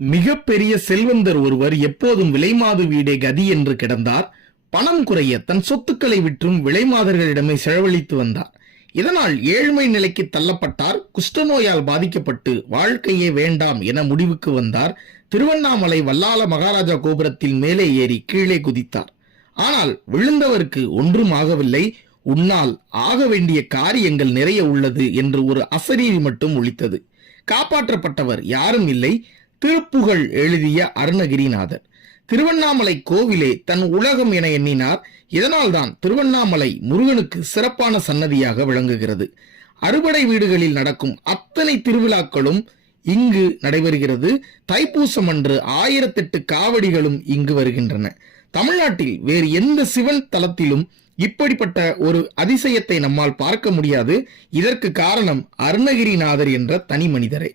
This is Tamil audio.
மிகப்பெரிய செல்வந்தர் ஒருவர் எப்போதும் விலைமாது வீடே கதி என்று கிடந்தார். பணம் குறைய தன் சொத்துக்களை விற்றும் விலைமாதர்களிடமே செலவழித்து வந்தார். இதனால் ஏழ்மை நிலைக்கு தள்ளப்பட்டார். குஷ்டநோயால் பாதிக்கப்பட்டு வாழ்க்கையே வேண்டாம் என முடிவுக்கு வந்தார். திருவண்ணாமலை வல்லால மகாராஜா கோபுரத்தில் மேலே ஏறி கீழே குதித்தார். ஆனால் விழுந்தவருக்கு ஒன்றும் ஆகவில்லை. உன்னால் ஆக வேண்டிய காரியங்கள் நிறைய உள்ளது என்று ஒரு அசரீரி மட்டும் ஒலித்தது. காப்பாற்றப்பட்டவர் யாரும் இல்லை, திருப்புகழ் எழுதிய அருணகிரிநாதர். திருவண்ணாமலை கோவிலே தன் உலகம் என எண்ணினார். இதனால்தான் திருவண்ணாமலை முருகனுக்கு சிறப்பான சன்னதியாக விளங்குகிறது. அறுபடை வீடுகளில் நடக்கும் அத்தனை திருவிழாக்களும் இங்கு நடைபெறுகிறது. தைப்பூசம் அன்று 1008 காவடிகளும் இங்கு வருகின்றன. தமிழ்நாட்டில் வேறு எந்த சிவன் தலத்திலும் இப்படிப்பட்ட ஒரு அதிசயத்தை நம்மால் பார்க்க முடியாது. இதற்கு காரணம் அருணகிரிநாதர் என்ற தனி மனிதரே.